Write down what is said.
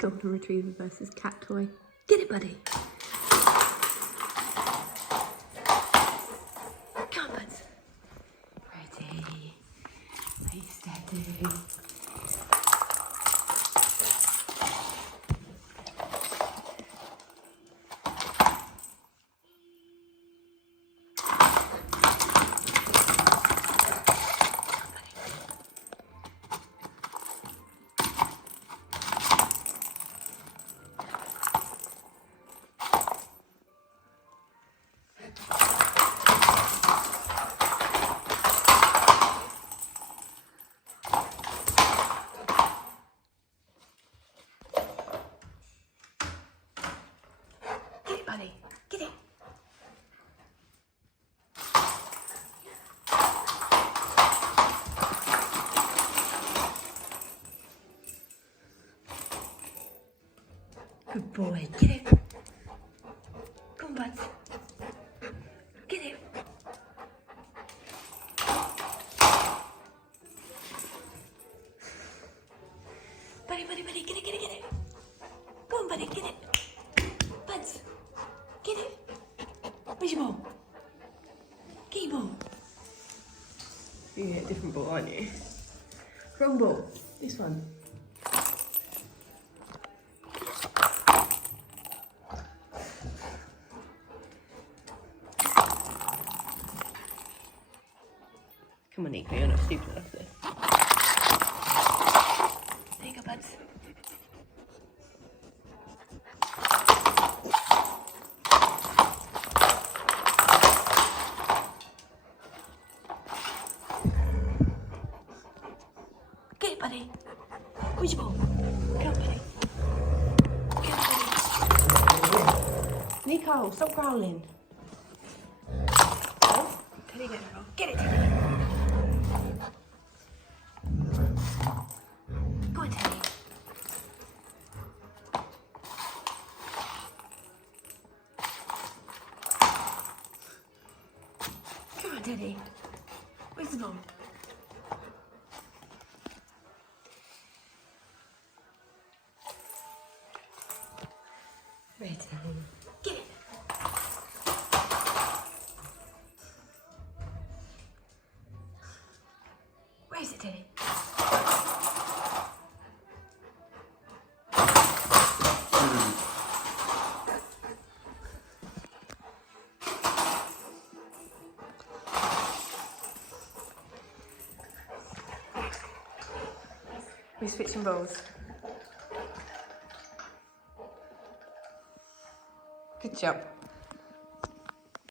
Golden Retriever versus cat toy. Get it, buddy. Come on, buds. Ready. Stay steady. Buddy, get it. Good boy, get it. Come on, buds. Get it. Buddy, buddy, buddy, get it, get it, get it. Go on, buddy, get it. Buds. Get it. Where's your ball? Get your ball. You're gonna get a different ball, aren't you? Wrong ball. This one. Come on, Niko, you're not stupid enough for this. There you go, buds. Get it, buddy. Where's your ball? Come on, buddy. Come on, buddy. Niko, stop growling. Oh, Teddy, get it. Get it, Teddy. Go on, Teddy. Come on, Teddy. Where's the ball? Ready. Get it. Where is it, Teddy? We're switching balls. Good job.